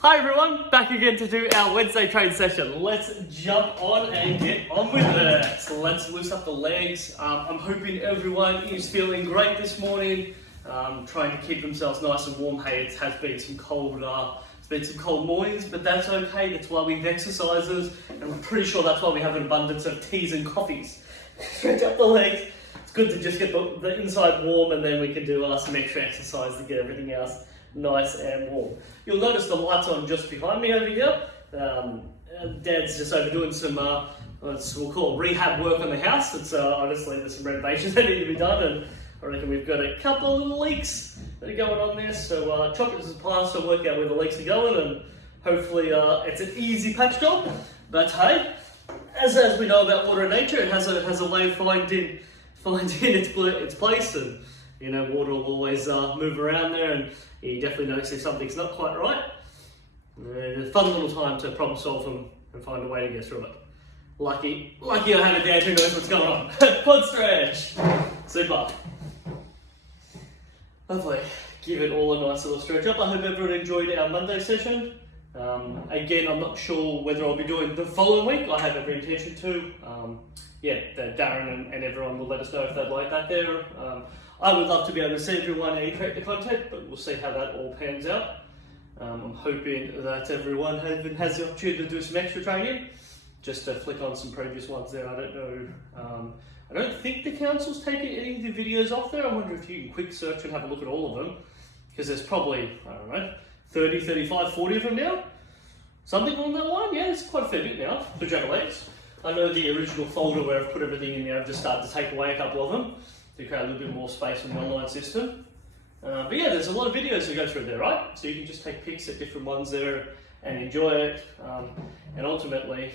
Hi everyone, back again to do our Wednesday train session. Let's jump on and get on with it. So let's loose up the legs. I'm hoping everyone is feeling great this morning, trying to keep themselves nice and warm. Hey, it has been some cold, mornings, but that's okay. That's why we have exercises, and I'm pretty sure that's why we have an abundance of teas and coffees. Stretch up the legs. It's good to just get the inside warm, and then we can do some extra exercise to get everything else nice and warm. You'll notice the lights on just behind me over here. Dad's just over doing some, we'll call it rehab work on the house. It's honestly, there's some renovations that need to be done, and I reckon we've got a couple of little leaks that are going on there. So chocolates and pies to work out where the leaks are going, and hopefully it's an easy patch job. But hey, as we know about water and nature, it has a way of finding its place, and you know, water will always move around there, and you definitely notice if something's not quite right. It's a fun little time to problem solve and find a way to get through it. Lucky I have a dad who knows what's going on. Quad stretch. Super. Lovely. Give it all a nice little stretch up. I hope everyone enjoyed our Monday session. Again, I'm not sure whether I'll be doing the following week. I have every intention to. Darren and everyone will let us know if they'd like that there. I would love to be able to see everyone and create the content, but we'll see how that all pans out. I'm hoping that everyone has the opportunity to do some extra training. Just to flick on some previous ones there, I don't know. I don't think the council's taking any of the videos off there. I wonder if you can quick search and have a look at all of them, because there's probably, I don't know, 30, 35, 40 of them now. Something along that line, yeah, it's quite a fair bit now for Jack Legs. I know the original folder where I've put everything in there, I've just started to take away a couple of them to create a little bit more space on the online system. But yeah, there's a lot of videos to go through there, right? So you can just take pics at different ones there and enjoy it. And ultimately,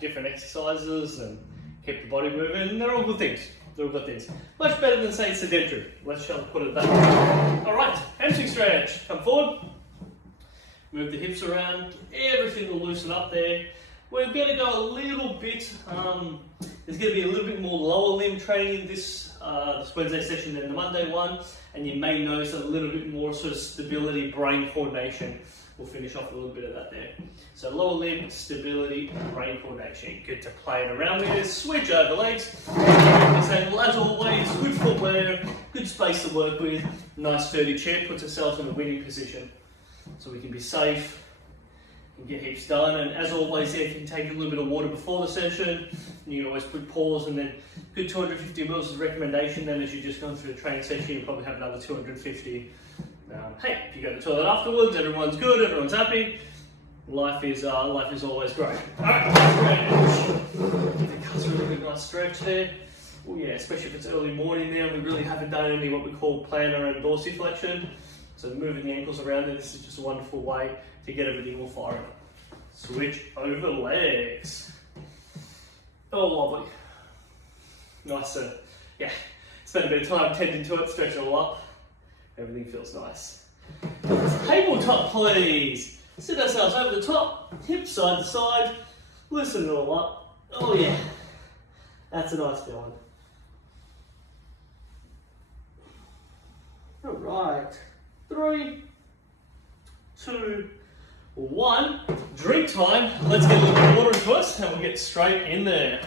different exercises and keep the body moving, and they're all good things. They're all good things. Much better than saying sedentary. Let's put it that way. All right, hamstring stretch. Come forward. Move the hips around. Everything will loosen up there. We're going to go a little bit, there's going to be a little bit more lower limb training this Wednesday session than the Monday one, and you may notice a little bit more sort of stability, brain coordination. We'll finish off with a little bit of that there. So lower limb, stability, brain coordination. Good to play it around with. Switch over legs. As always, good footwear, good space to work with. Nice sturdy chair puts ourselves in a winning position, so we can be safe and get heaps done. And as always, if you can take a little bit of water before the session, you can always put pause, and then good 250 ml is a recommendation. Then as you're just going through the training session, you'll probably have another 250. Hey, if you go to the toilet afterwards, everyone's good, everyone's happy. Life is always great. Alright, stretch. That's a really nice stretch there. Oh yeah, especially if it's early morning now, we really haven't done any what we call plantar and dorsiflexion. So moving the ankles around there, this is just a wonderful way to get everything all firing. Switch over legs. Oh, lovely. Nice to, spend a bit of time tending to it, stretch it all up. Everything feels nice. Tabletop, please. Sit ourselves over the top, hips side to side, loosen it all up. Oh yeah, that's a nice feeling. All right. 3, 2, 1. Drink time. Let's get a little bit of water into us, and we'll get straight in there.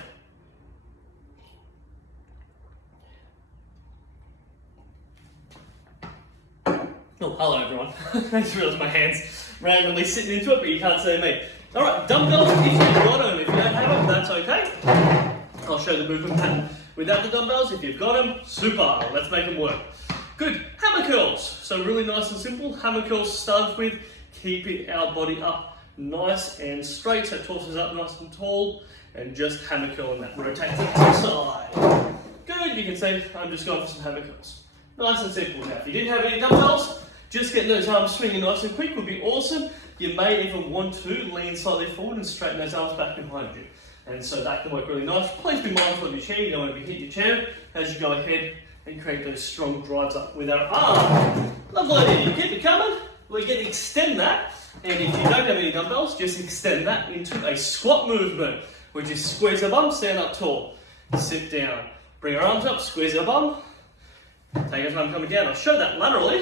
Oh, hello everyone. I just realised my hand's randomly sitting into it, but you can't see me. Alright, dumbbells, if you've got them. If you don't have them, that's okay. I'll show the movement pattern without the dumbbells. If you've got them, super. Let's make them work. Good. Hammer curls. So really nice and simple. Hammer curls starts with keeping our body up nice and straight, so torso's up nice and tall, and just hammer curling that. Rotate it to the side. Good. You can see I'm just going for some hammer curls. Nice and simple. Now, if you didn't have any dumbbells, just getting those arms swinging nice and quick would be awesome. You may even want to lean slightly forward and straighten those arms back behind you. And so that can work really nice. Please be mindful of your chair. You don't want to be hitting your chair as you go ahead and create those strong drives up with our arm. Lovely. Keep it coming. We're going to extend that. And if you don't have any dumbbells, just extend that into a squat movement, which is squeeze the bum, stand up tall. Sit down. Bring our arms up, squeeze our bum. Take our time coming down. I'll show that laterally.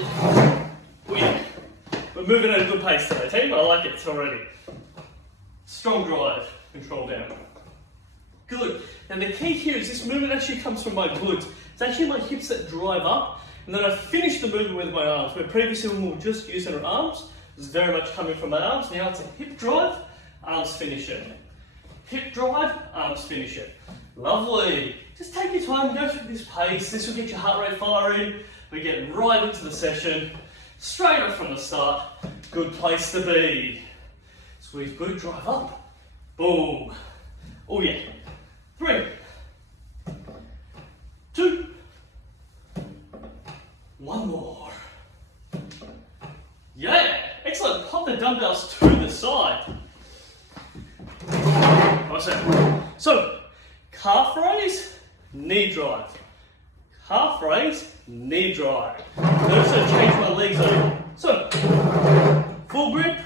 Oh yeah. We're moving at a good pace today, team. I like it already. Strong drive, control down. Good. Now the key here is this movement actually comes from my glutes. It's actually my hips that drive up, and then I finish the movement with my arms. Where previously when we were just using our arms, it's very much coming from my arms. Now it's a hip drive, arms finish it. Hip drive, arms finish it. Lovely. Just take your time, go through this pace. This will get your heart rate firing. We're getting right into the session. Straight up from the start. Good place to be. Squeeze glute, drive up. Boom. Oh yeah. 3, 2, 1 more. Yeah, excellent. Pop the dumbbells to the side. Awesome. So, calf raise, knee drive. Calf raise, knee drive. Notice I change my legs over. So, full grip,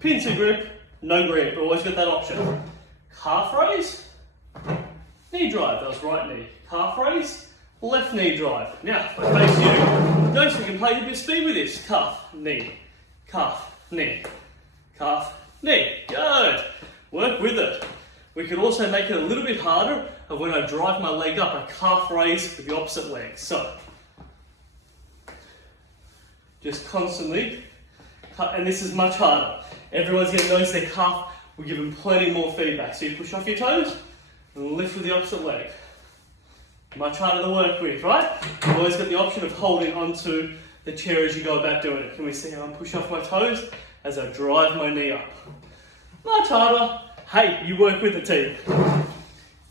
pincer grip, no grip. Always got that option. Calf raise, knee drive. That was right knee. Calf raise, left knee drive. Now, if I face you, notice we can play a bit of speed with this. Calf, knee, calf, knee, calf, knee. Good. Work with it. We could also make it a little bit harder of when I drive my leg up, a calf raise with the opposite leg. So, just constantly, and this is much harder. Everyone's going to notice their calf. We'll give them plenty more feedback. So you push off your toes and lift with the opposite leg. Much harder to work with, right? You've always got the option of holding onto the chair as you go about doing it. Can we see how I push off my toes as I drive my knee up? Much harder. Hey, you work with the team.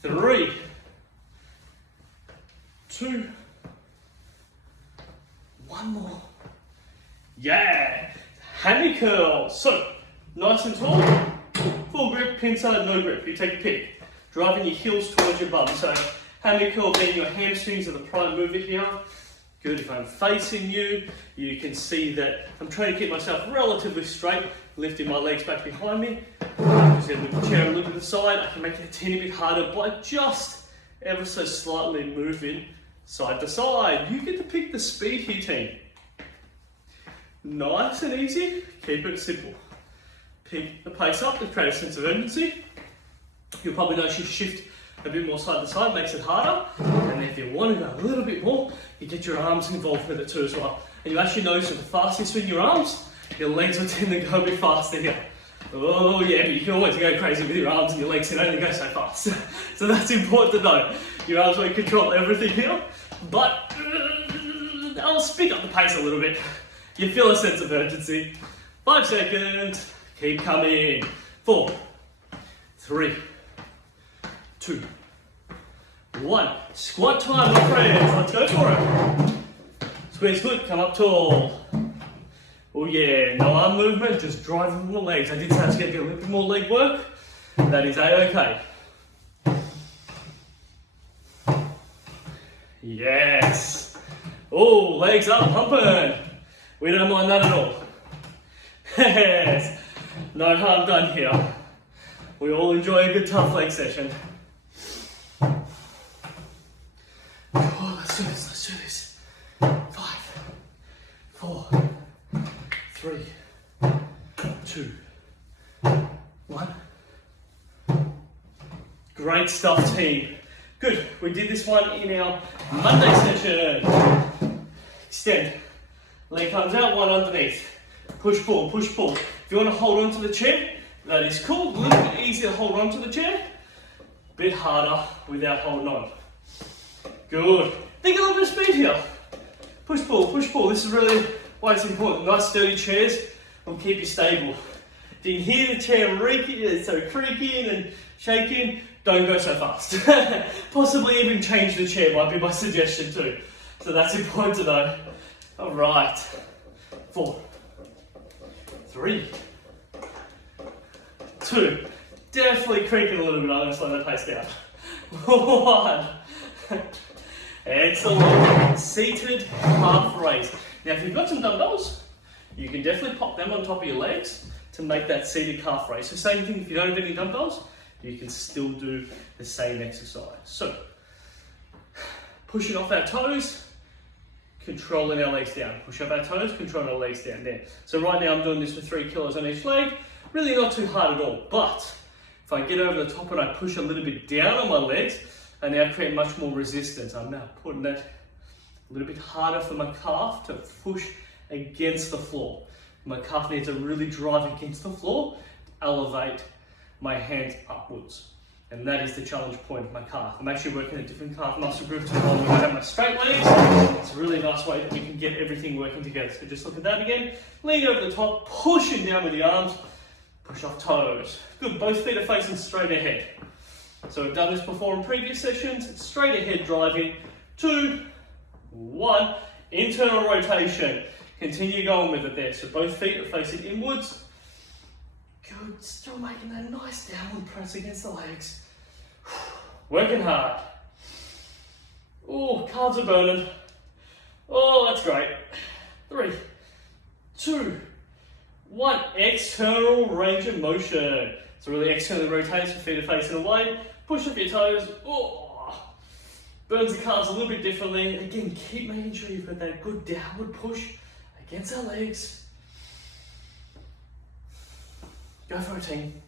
3, 2, 1 more. Yeah. Hammy curls. So, nice and tall. Full grip, pincer, no grip. You take a pick. Driving your heels towards your bum. So, hammy curl being your hamstrings are the prime mover here. Good. If I'm facing you, you can see that I'm trying to keep myself relatively straight, lifting my legs back behind me. Just going to move the chair a little bit to the side. I can make it a teeny bit harder by just ever so slightly moving side to side. You get to pick the speed here, team. Nice and easy. Keep it simple. Pick the pace up to create a sense of urgency. You'll probably notice you shift a bit more side to side, makes it harder. And if you want to go a little bit more, you get your arms involved with it too as well. And you actually notice that the faster you swing your arms, your legs will tend to go a bit faster here. Oh yeah, but you can always go crazy with your arms and your legs can only go so fast. So that's important to know. Your arms won't control everything here, but I'll speed up the pace a little bit. You feel a sense of urgency. 5 seconds, keep coming. 4, 3, 2, 1. Squat time, my friends. Let's go for it. Squeeze glute, come up tall. Oh yeah, no arm movement, just driving the legs. I did say I was going to get a little bit more leg work. That is a-okay. Yes. Oh, legs up, pumping. We don't mind that at all. Yes. No harm done here. We all enjoy a good tough leg session. Oh, let's do this, let's do this. 5, 4, 3, 2, 1. Great stuff, team. Good. We did this one in our Monday session. Extend. Leg comes out, one underneath. Push, pull, push, pull. If you want to hold on to the chair, that is cool. A little bit easier to hold on to the chair. Bit harder without holding on. Good. Think a little bit of speed here. Push, pull, push, pull. This is really why it's important. Nice sturdy chairs will keep you stable. If you can hear the chair creaking and shaking, don't go so fast. Possibly even change the chair might be my suggestion too. So that's important to know. All right. 4, 3, 2. Definitely creaking a little bit. I'm going to slow that pace down. 1. Excellent. Seated half raise. Now, if you've got some dumbbells, you can definitely pop them on top of your legs to make that seated calf raise. So same thing, if you don't have any dumbbells, you can still do the same exercise. So, pushing off our toes, controlling our legs down. Push up our toes, controlling our legs down there. So right now I'm doing this with 3 kilos on each leg. Really not too hard at all, but if I get over the top and I push a little bit down on my legs, I now create much more resistance. I'm now putting that a little bit harder for my calf to push against the floor. My calf needs to really drive against the floor to elevate my hands upwards. And that is the challenge point of my calf. I'm actually working a different calf muscle group to the one where I have my straight legs. It's a really nice way that we can get everything working together. So just look at that again. Lean over the top, pushing down with the arms, push off toes. Good, both feet are facing straight ahead. So we've done this before in previous sessions. Straight ahead driving, 2, 1, internal rotation. Continue going with it there. So both feet are facing inwards. Good, still making that nice downward press against the legs. Working hard. Oh, calves are burning. Oh, that's great. 3, 2, 1. External range of motion. So really externally rotate, so feet are facing away. Push up your toes. Oh, burns the calves a little bit differently. Again, keep making sure you've got that good downward push against our legs. Go for a team.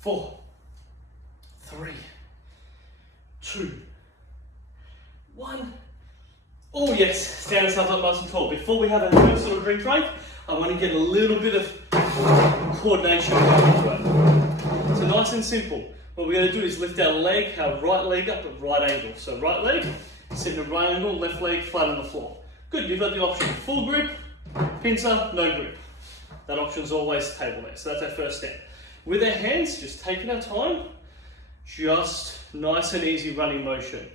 4, 3, 2, 1. Oh yes, stand yourself up nice and tall. Before we have our first little drink break, I want to get a little bit of coordination into it. So nice and simple. What we're going to do is lift our leg, our right leg up at right angle. So right leg, sit in a right angle, left leg flat on the floor. Good, you've got the option full grip, pincer, no grip. That option is always table there. So that's our first step. With our hands, just taking our time, just nice and easy running motion.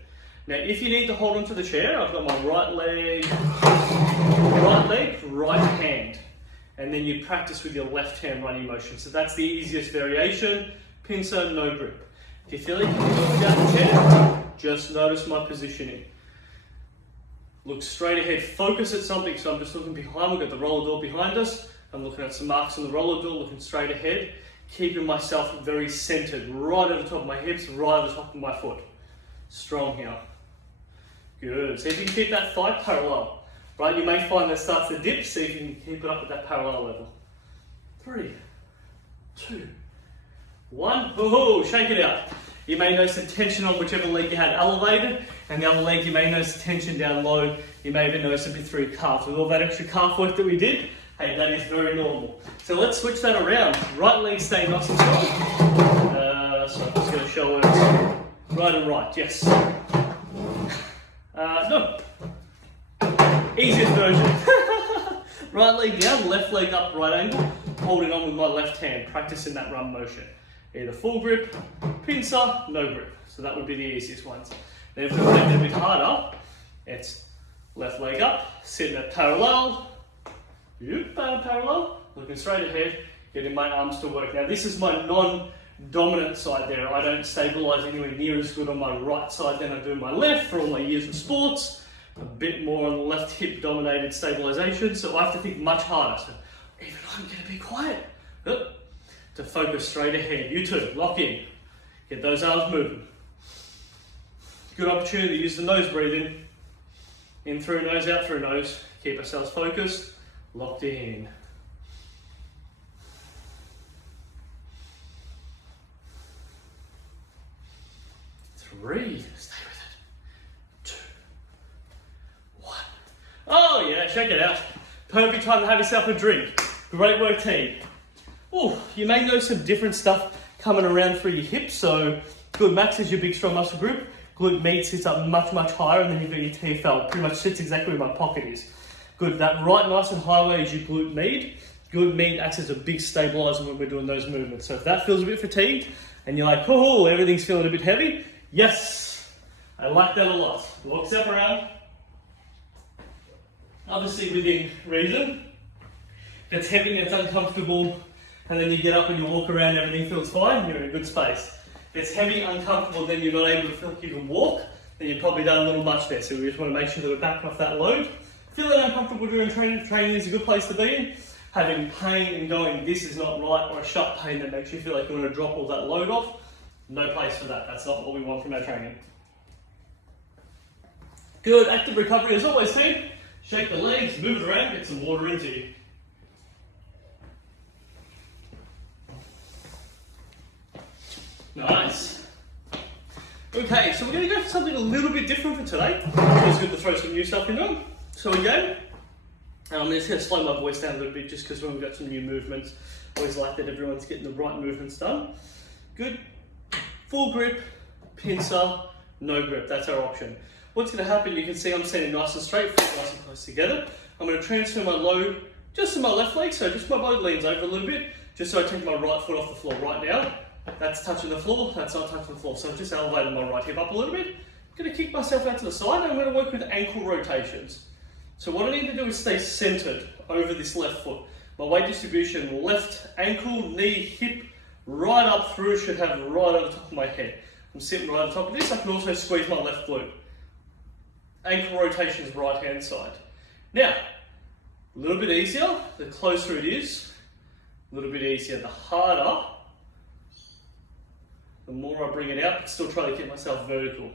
Now, if you need to hold onto the chair, I've got my right leg, right hand. And then you practice with your left hand running motion. So that's the easiest variation, pincer, no grip. If you feel like you can go down the chair, just notice my positioning. Look straight ahead, focus at something. So I'm just looking behind, we've got the roller door behind us. I'm looking at some marks on the roller door, looking straight ahead, keeping myself very centered, right at the top of my hips, right at the top of my foot. Strong here. Good. See if you can keep that thigh parallel. Right, you may find that starts to dip, see if you can keep it up at that parallel level. 3, 2, 1. Oh, shake it out. You may notice the tension on whichever leg you had elevated, and the other leg you may notice the tension down low. You may even notice a bit through your calf. With all that extra calf work that we did, hey, that is very normal. So let's switch that around. Right leg stay nice and strong. So I'm just going to show it right and right, yes. No. Easiest version. Right leg down, left leg up, right angle. Holding on with my left hand, practicing that run motion. Either full grip, pincer, no grip. So that would be the easiest ones. Then if we make it a bit harder, it's left leg up, sitting at parallel, parallel, looking straight ahead, getting my arms to work. Now this is my non-dominant side there. I don't stabilize anywhere near as good on my right side than I do my left for all my years of sports. A bit more on the left hip dominated stabilization, so I have to think much harder. So even I'm going to be quiet to focus straight ahead. You too, lock in. Get those arms moving. Good opportunity to use the nose breathing. In through nose, out through nose. Keep ourselves focused, locked in. 3, stay with it. 2, 1. Oh yeah, shake it out. Perfect time to have yourself a drink. Great work, team. Oh, you may notice some different stuff coming around through your hips. So good, max is your big strong muscle group. Glute med sits up much, much higher, and then you've got your TFL. Pretty much sits exactly where my pocket is. Good, that right nice and high way is your glute med. Glute med acts as a big stabilizer when we're doing those movements. So if that feels a bit fatigued, and you're like, oh, everything's feeling a bit heavy, yes, I like that a lot. Walk step around. Obviously within reason. If it's heavy and it's uncomfortable, and then you get up and you walk around, everything feels fine, you're in a good space. If it's heavy, uncomfortable, then you're not able to feel like you can walk, then you've probably done a little much there. So we just want to make sure that we're backing off that load. Feeling uncomfortable during training, training is a good place to be in. Having pain and going, this is not right, or a sharp pain that makes you feel like you want to drop all that load off, no place for that. That's not what we want from our training. Good, active recovery as always, team. Shake the legs, move it around, get some water into you. Nice. Okay, so we're going to go for something a little bit different for today. It's good to throw some new stuff into it. So again, I'm just going to slow my voice down a little bit just because when we've got some new movements, always like that everyone's getting the right movements done. Good. Full grip, pincer, no grip. That's our option. What's going to happen, you can see I'm standing nice and straight, feet nice and close together. I'm going to transfer my load just to my left leg, so just my load leans over a little bit, just so I take my right foot off the floor right now. That's touching the floor, that's not touching the floor. So I've just elevated my right hip up a little bit. I'm going to kick myself out to the side and I'm going to work with ankle rotations. So what I need to do is stay centered over this left foot. My weight distribution, left ankle, knee, hip, right up through, should have right over the top of my head. I'm sitting right on top of this. I can also squeeze my left glute. Ankle rotations right hand side. Now, a little bit easier, the closer it is, a little bit easier. The harder, the more I bring it out, but still try to keep myself vertical.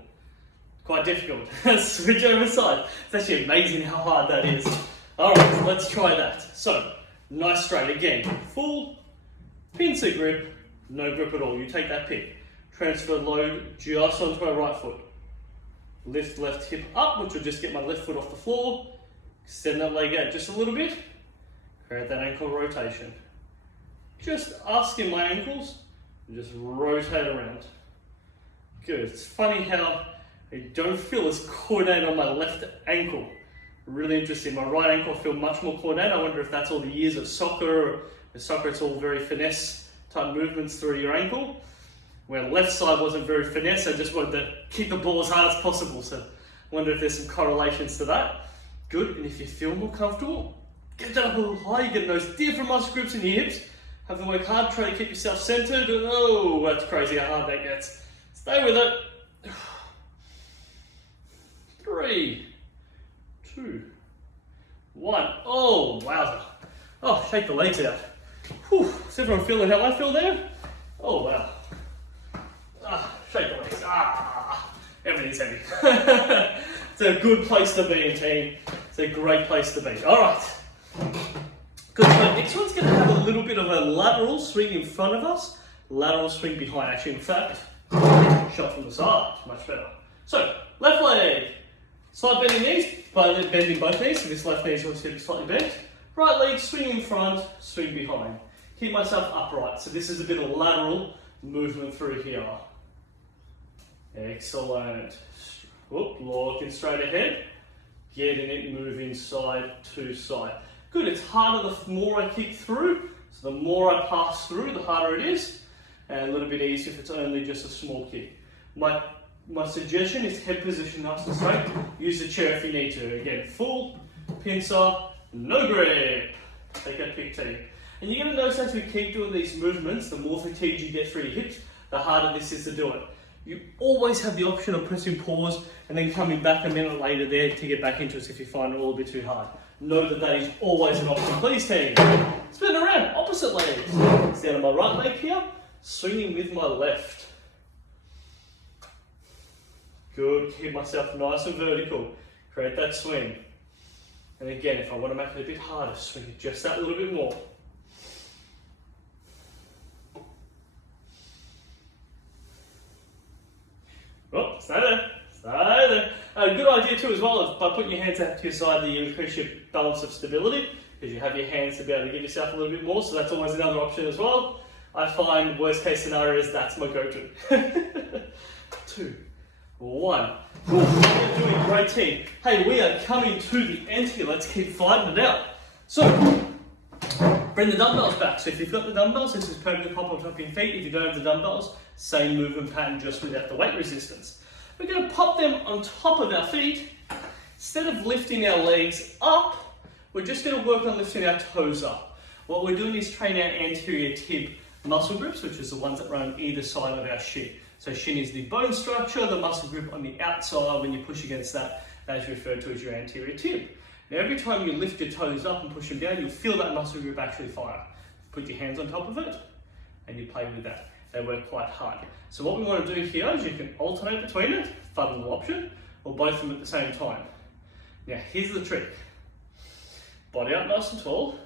Quite difficult. Switch over side. It's actually amazing how hard that is. Alright, let's try that. So, nice straight again. Full pincer grip, no grip at all. You take that pick. Transfer load just onto my right foot. Lift left hip up, which will just get my left foot off the floor. Extend that leg out just a little bit. Create that ankle rotation. Just asking my ankles, and just rotate around. Good. It's funny how I don't feel as coordinated on my left ankle. Really interesting. My right ankle I feel much more coordinated. I wonder if that's all the years of soccer. In soccer, it's all very finesse type movements through your ankle. Where the left side wasn't very finesse, I just wanted to keep the ball as hard as possible. So I wonder if there's some correlations to that. Good, and if you feel more comfortable, get that up a little high, you get those different muscle groups in your hips. Have to work hard, try to keep yourself centered. Oh, that's crazy how hard that gets. Stay with it. 3, 2, 1. Oh, wowza. Oh, shake the legs out. Whew. Is everyone feeling how I feel there? Oh, wow. Shake the legs. Everything's heavy. It's a good place to be in, team. It's a great place to be. All right. Good. So next one's going to have a little bit of a lateral swing in front of us, lateral swing behind. Actually, in fact, shot from the side. Much better. So left leg, side bending knees, bending both knees. So this left knee is obviously slightly bent. Right leg, swing in front, swing behind. Keep myself upright. So this is a bit of lateral movement through here. Excellent. Whoop, looking straight ahead. Getting it moving side to side. Good, it's harder the more I kick through. So the more I pass through, the harder it is. And a little bit easier if it's only just a small kick. My suggestion is head position nice and straight. Use the chair if you need to. Again, full, pincer, no grip. Take that pick team. And you're going to notice as we keep doing these movements, the more fatigued you get through your hips, the harder this is to do it. You always have the option of pressing pause and then coming back a minute later there to get back into it if you find it a little bit too hard. Know that that is always an option. Please team. Spin around, opposite legs. Stand on my right leg here, swinging with my left. Good, keep myself nice and vertical. Create that swing. And again, if I want to make it a bit harder, swing it just that little bit more. Oh, stay there, stay there. A good idea too as well is by putting your hands out to your side that you increase your balance of stability because you have your hands to be able to give yourself a little bit more, so that's always another option as well. I find worst case scenarios, that's my go-to. 2, 1. You're doing great, team. Hey, we are coming to the end here. Let's keep fighting it out. So, bring the dumbbells back. So if you've got the dumbbells, this is perfect pop on top of your feet. If you don't have the dumbbells, same movement pattern just without the weight resistance. We're going to pop them on top of our feet. Instead of lifting our legs up, we're just going to work on lifting our toes up. What we're doing is train our anterior tib muscle groups, which is the ones that run either side of our shin. So shin is the bone structure, the muscle group on the outside, when you push against that, that is referred to as your anterior tib. Now every time you lift your toes up and push them down, you'll feel that muscle group actually fire. Put your hands on top of it, and you play with that. They work quite hard. So what we want to do here is you can alternate between it, fun little option, or both of them at the same time. Now, here's the trick. Body up nice and tall,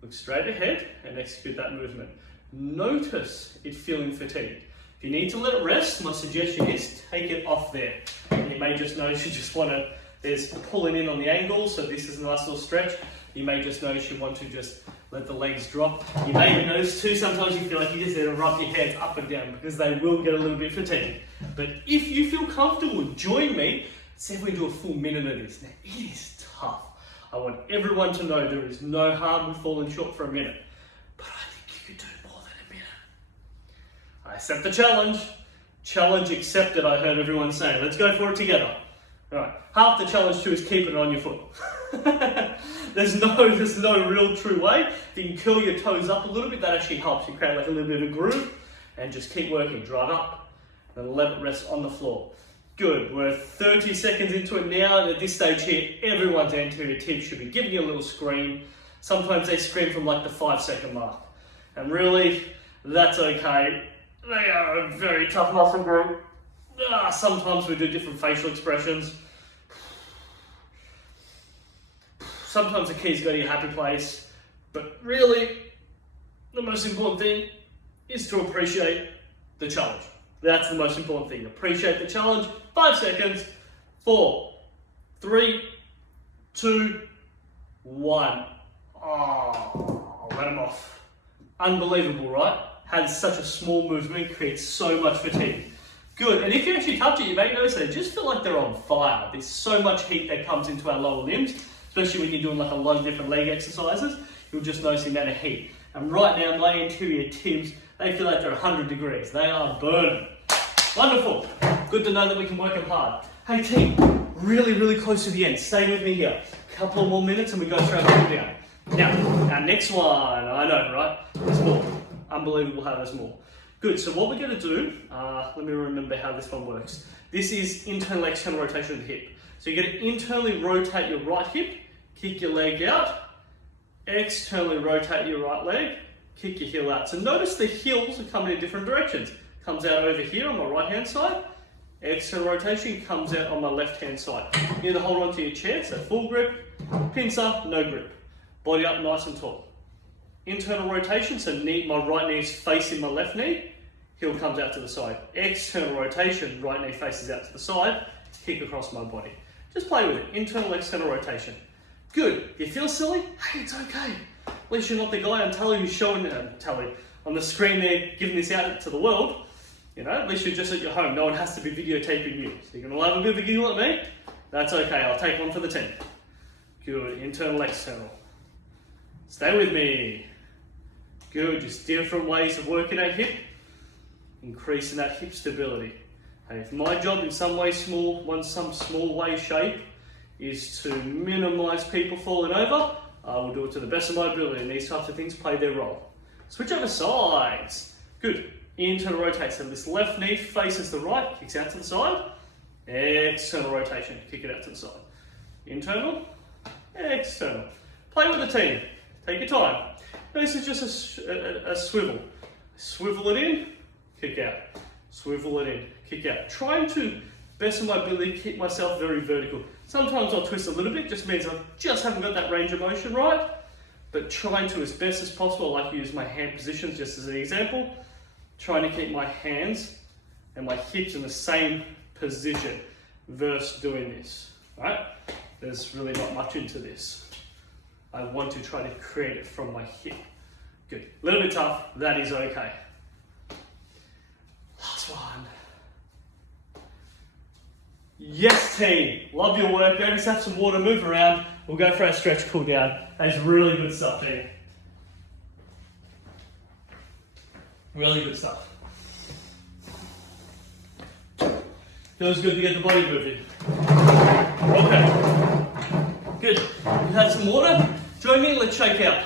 look straight ahead and execute that movement. Notice it feeling fatigued. If you need to let it rest, my suggestion is take it off there. You may just notice you just want to, there's pulling in on the angle, so this is a nice little stretch. You may just notice you want to just let the legs drop. You may even notice too, sometimes you feel like you just need to rub your hands up and down because they will get a little bit fatigued. But if you feel comfortable, join me. See if we do a full minute of this. Now, it is tough. I want everyone to know there is no harm with falling short for a minute. But I think you could do more than a minute. I accept the challenge. Challenge accepted, I heard everyone say. Let's go for it together. All right, half the challenge too is keeping it on your foot. There's no real true way. If you can curl your toes up a little bit, that actually helps. You create like a little bit of a groove and just keep working. Drive up and let it rest on the floor. Good, we're 30 seconds into it now, and at this stage here, everyone's anterior tib should be giving you a little scream. Sometimes they scream from like the 5-second mark. And really, that's okay. They are a very tough muscle group. Sometimes we do different facial expressions. Sometimes the key's go to your happy place. But really, the most important thing is to appreciate the challenge. That's the most important thing. Appreciate the challenge. 5 seconds. 4, 3, 2, 1. Oh, let him off. Unbelievable, right? Has such a small movement, creates so much fatigue. Good, and if you actually touch it, you may notice they just feel like they're on fire. There's so much heat that comes into our lower limbs, especially when you're doing like a lot of different leg exercises. You'll just notice the amount of heat. And right now, my anterior tibs, they feel like they're 100 degrees. They are burning. Wonderful. Good to know that we can work them hard. Hey team, really close to the end. Stay with me here. Couple more minutes and we go straight cool down. Now, our next one, I know, right? There's more. Unbelievable how there's more. Good, so what we're going to do, let me remember how this one works. This is internal external rotation of the hip. So you're going to internally rotate your right hip, kick your leg out, externally rotate your right leg, kick your heel out. So notice the heels are coming in different directions. Comes out over here on my right hand side, external rotation comes out on my left hand side. You need to hold on to your chair, so full grip, pincer, no grip. Body up nice and tall. Internal rotation, so my right knee is facing my left knee, heel comes out to the side. External rotation, right knee faces out to the side, kick across my body. Just play with it, internal, external rotation. Good, you feel silly? Hey, it's okay. At least you're not the guy on telly who's showing on the screen there, giving this out to the world. You know, at least you're just at your home. No one has to be videotaping you. So you're gonna have a bit of a giggle at me? That's okay, I'll take one for the team. Good, internal, external. Stay with me. Good, just different ways of working that hip, increasing that hip stability. And if my job in some small way, shape, is to minimize people falling over, I will do it to the best of my ability, and these types of things play their role. Switch over sides. Good, internal rotate, so this left knee faces the right, kicks out to the side, external rotation, kick it out to the side. Internal, external. Play with the team, take your time. This is just a swivel. Swivel it in, kick out. Swivel it in, kick out. Trying to, best of my ability, keep myself very vertical. Sometimes I'll twist a little bit, just means I just haven't got that range of motion right. But trying to, as best as possible, I like to use my hand positions just as an example. Trying to keep my hands and my hips in the same position versus doing this, right? There's really not much into this. I want to try to create it from my hip. Good. A little bit tough, that is okay. Last one. Yes, team. Love your work. Go just have some water, move around. We'll go for our stretch cool down. That's really good stuff, team. Really good stuff. Feels good to get the body moving. Okay. Good. You had some water? Join me, let's shake out.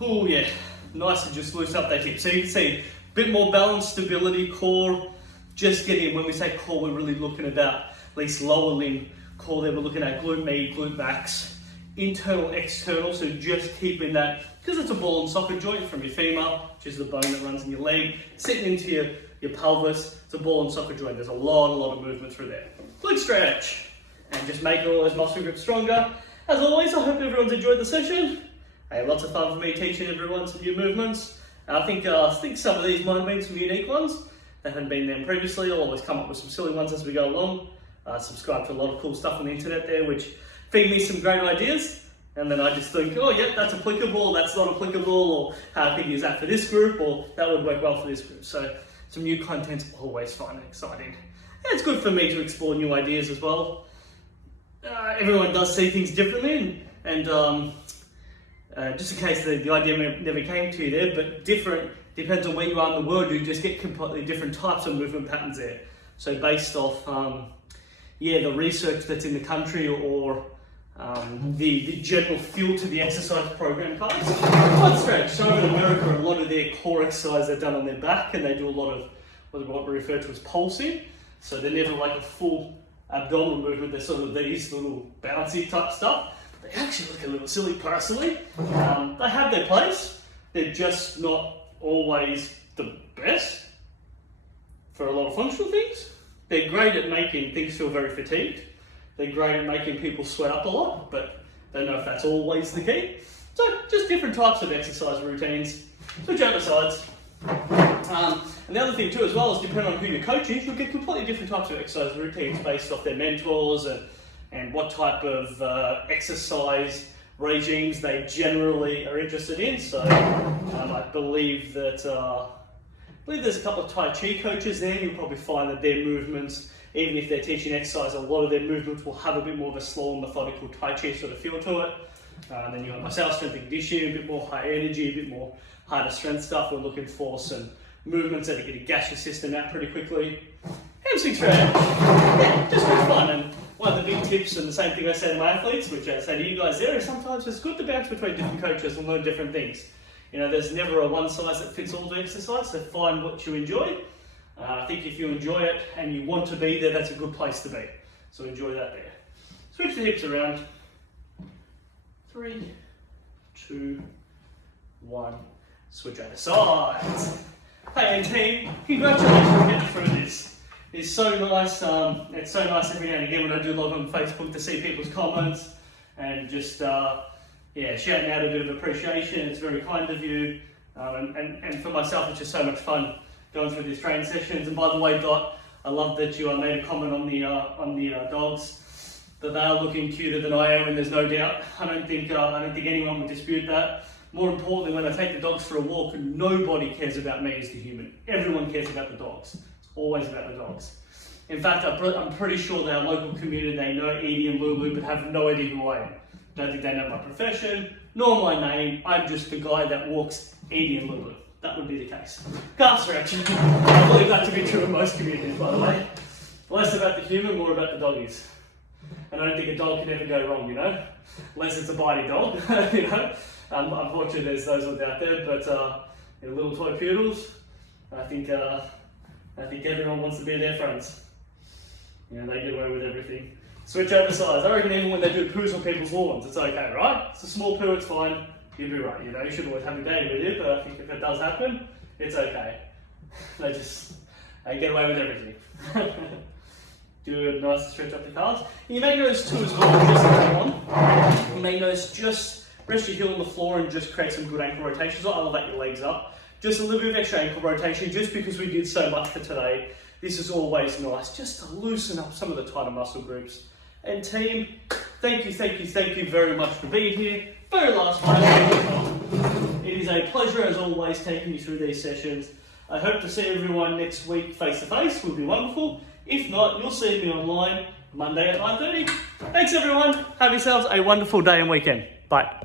Oh yeah, nice and just loose up that hip. So you can see, a bit more balance, stability, core, just getting, when we say core, we're really looking about at least lower limb core there, we're looking at glute med, glute max, internal, external, so just keeping that, because it's a ball and socket joint from your femur, which is the bone that runs in your leg, sitting into your pelvis to ball and socket joint. There's a lot of movement through there. Glute stretch, and just making all those muscle groups stronger. As always, I hope everyone's enjoyed the session. Hey, lots of fun for me teaching everyone some new movements. I think some of these might have been some unique ones. They haven't been there previously. I'll always come up with some silly ones as we go along. Subscribe to a lot of cool stuff on the internet there, which feed me some great ideas. And then I just think, oh yeah, that's applicable, that's not applicable, or how I could use that for this group, or that would work well for this group. So some new content's always fun and exciting. And it's good for me to explore new ideas as well. Everyone does see things differently, and just in case the idea never came to you there, but different depends on where you are in the world. You just get completely different types of movement patterns there. So based off, the research that's in the country, or the general feel to the exercise program cards. Quite stretch. So in America, a lot of their core exercise are done on their back, and they do a lot of what we refer to as pulsing. So they're never like a full abdominal movement. They're sort of these little bouncy type stuff. They actually look a little silly personally. They have their place. They're just not always the best for a lot of functional things. They're great at making things feel very fatigued. They're great at making people sweat up a lot, but I don't know if that's always the key. So just different types of exercise routines. Switch out the sides. And the other thing too as well is, depending on who your coach is, you'll get completely different types of exercise routines based off their mentors and what type of exercise regimes they generally are interested in. So I believe that there's a couple of Tai Chi coaches there. You'll probably find that their movements, even if they're teaching exercise, a lot of their movements will have a bit more of a slow and methodical Tai Chi sort of feel to it. Then you have myself, strength and conditioning, a bit more high energy, a bit more harder strength stuff. We're looking for some movements that are going to gas your system out pretty quickly. Hamstring stretch. Yeah, just good fun. And one of the big tips, and the same thing I say to my athletes, which I say to you guys there, is sometimes it's good to bounce between different coaches and learn different things. You know, there's never a one size that fits all the exercise, so find what you enjoy. I think if you enjoy it and you want to be there, that's a good place to be. So enjoy that there. Switch the hips around. 3, 2, 1. Switch out the sides. Hey, and team, congratulations on getting through this. It's so nice. It's so nice every now and again when I do log on Facebook to see people's comments and just shouting out a bit of appreciation. It's very kind of you. And for myself, it's just so much fun going through these training sessions. And by the way, Dot, I love that you made a comment on the dogs, that they are looking cuter than I am, and there's no doubt. I don't think anyone would dispute that. More importantly, when I take the dogs for a walk, nobody cares about me as the human. Everyone cares about the dogs. It's always about the dogs. In fact, I'm pretty sure that our local community, they know Edie and Lulu, but have no idea who I am. Don't think they know my profession, nor my name. I'm just the guy that walks Edie and Lulu. That would be the case. Calf stretch. I believe that to be true in most communities, by the way. Less about the human, more about the doggies. And I don't think a dog can ever go wrong, you know? Unless it's a bitey dog, you know? Unfortunately, there's those ones out there, but little toy poodles, I think everyone wants to be their friends. You know, they get away with everything. Switch over sides. I reckon even when they do poos on people's lawns, it's okay, right? It's a small poo, it's fine. You'll be right. You know, you shouldn't always have a day with you, but I think if it does happen, it's okay. They get away with everything. Do a nice stretch up the calves. You may notice too as well, just later on, you may notice just rest your heel on the floor and just create some good ankle rotations, or elevate your legs up. Just a little bit of extra ankle rotation, just because we did so much for today. This is always nice, just to loosen up some of the tighter muscle groups. And team, thank you very much for being here. Very last one. It is a pleasure as always taking you through these sessions. I hope to see everyone next week face to face. Would be wonderful. If not, you'll see me online Monday at 9:30. Thanks everyone. Have yourselves a wonderful day and weekend. Bye.